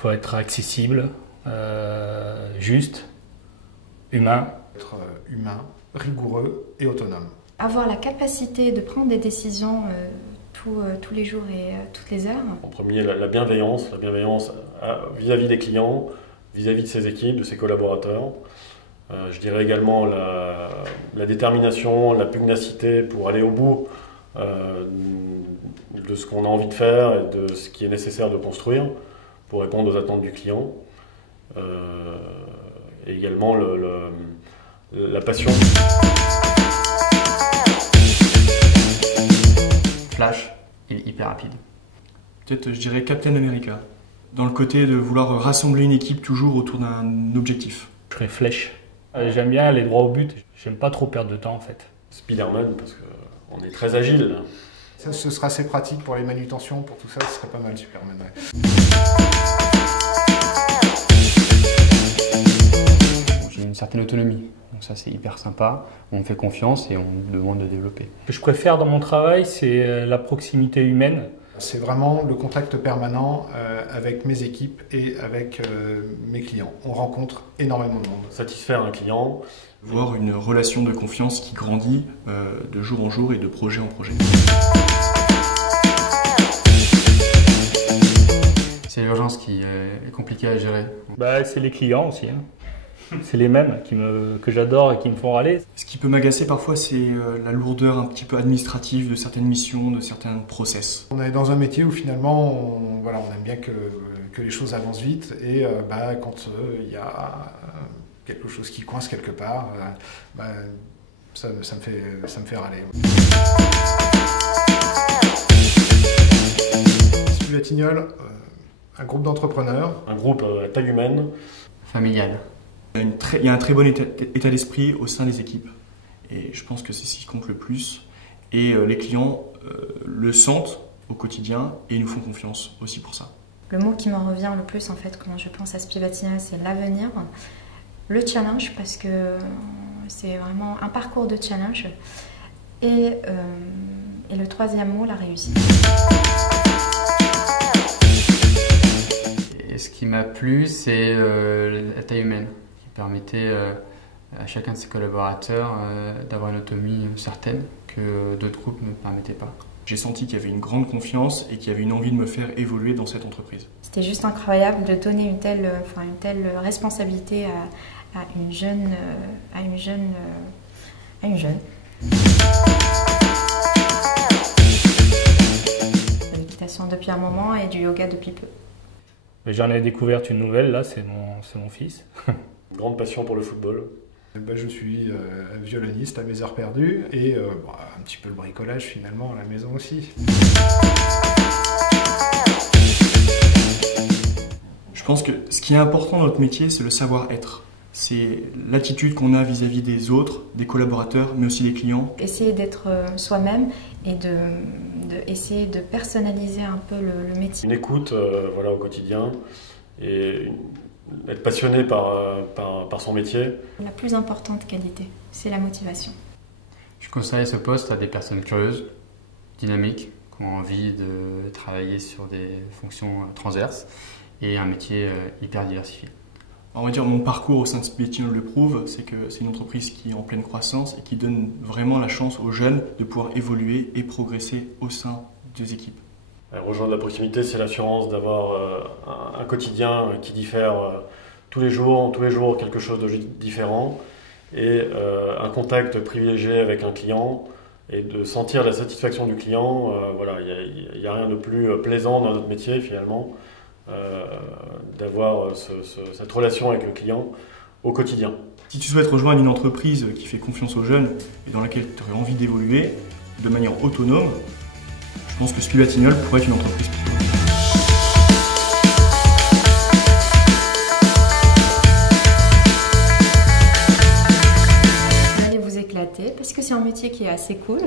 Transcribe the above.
faut être accessible, juste, humain. Être humain, rigoureux et autonome. Avoir la capacité de prendre des décisions tous les jours et toutes les heures. En premier, la bienveillance vis-à-vis des clients, vis-à-vis de ses équipes, de ses collaborateurs. Je dirais également la détermination, la pugnacité pour aller au bout de ce qu'on a envie de faire et de ce qui est nécessaire de construire pour répondre aux attentes du client. Et également la passion. Flash, il est hyper rapide. Peut-être, je dirais Captain America, dans le côté de vouloir rassembler une équipe toujours autour d'un objectif. Je serais Flèche. J'aime bien aller droit au but, j'aime pas trop perdre de temps en fait. Spider-Man, parce qu'on est très agile. Ça, ce sera assez pratique pour les manutentions, pour tout ça, ce serait pas mal Superman. Ouais. J'ai une certaine autonomie, donc ça c'est hyper sympa. On me fait confiance et on me demande de développer. Ce que je préfère dans mon travail, c'est la proximité humaine. C'est vraiment le contact permanent avec mes équipes et avec mes clients. On rencontre énormément de monde. Satisfaire un client. Voir une relation de confiance qui grandit de jour en jour et de projet en projet. C'est l'urgence qui est compliquée à gérer. C'est les clients aussi. C'est les mêmes que j'adore et qui me font râler. Ce qui peut m'agacer parfois, c'est la lourdeur un petit peu administrative de certaines missions, de certains process. On est dans un métier où finalement, on aime bien que les choses avancent vite et quand il y a quelque chose qui coince quelque part, ça me fait râler. Spivatignol, un groupe d'entrepreneurs. Un groupe à taille humaine. Familial. Il y a un très bon état d'esprit au sein des équipes et je pense que c'est ce qui compte le plus. Et les clients le sentent au quotidien et nous font confiance aussi pour ça. Le mot qui me revient le plus en fait quand je pense à Spivatignol, c'est l'avenir, le challenge parce que c'est vraiment un parcours de challenge et le troisième mot, la réussite. Et ce qui m'a plu, c'est la taille humaine qui permettait à chacun de ses collaborateurs d'avoir une autonomie certaine que d'autres groupes ne permettaient pas. J'ai senti qu'il y avait une grande confiance et qu'il y avait une envie de me faire évoluer dans cette entreprise. C'était juste incroyable de donner une telle responsabilité à une jeune. De l'équitation depuis un moment et du yoga depuis peu. J'en ai découvert une nouvelle, là, c'est mon fils. Une grande passion pour le football. Je suis violoniste à mes heures perdues et un petit peu le bricolage finalement à la maison aussi. Je pense que ce qui est important dans notre métier, c'est le savoir-être. C'est l'attitude qu'on a vis-à-vis des autres, des collaborateurs, mais aussi des clients. Essayer d'être soi-même et essayer de personnaliser un peu le métier. Une écoute au quotidien et être passionné par son métier. La plus importante qualité, c'est la motivation. Je conseille ce poste à des personnes curieuses, dynamiques, qui ont envie de travailler sur des fonctions transverses et un métier hyper diversifié. On va dire mon parcours au sein de Spivatignol le prouve, c'est que c'est une entreprise qui est en pleine croissance et qui donne vraiment la chance aux jeunes de pouvoir évoluer et progresser au sein des équipes. Rejoindre la proximité, c'est l'assurance d'avoir un quotidien qui diffère tous les jours quelque chose de différent et un contact privilégié avec un client et de sentir la satisfaction du client. Il n'y a rien de plus plaisant dans notre métier finalement. D'avoir cette relation avec le client au quotidien. Si tu souhaites rejoindre une entreprise qui fait confiance aux jeunes et dans laquelle tu aurais envie d'évoluer de manière autonome, je pense que Spivatignol pourrait être une entreprise pour toi. Vous allez vous éclater parce que c'est un métier qui est assez cool.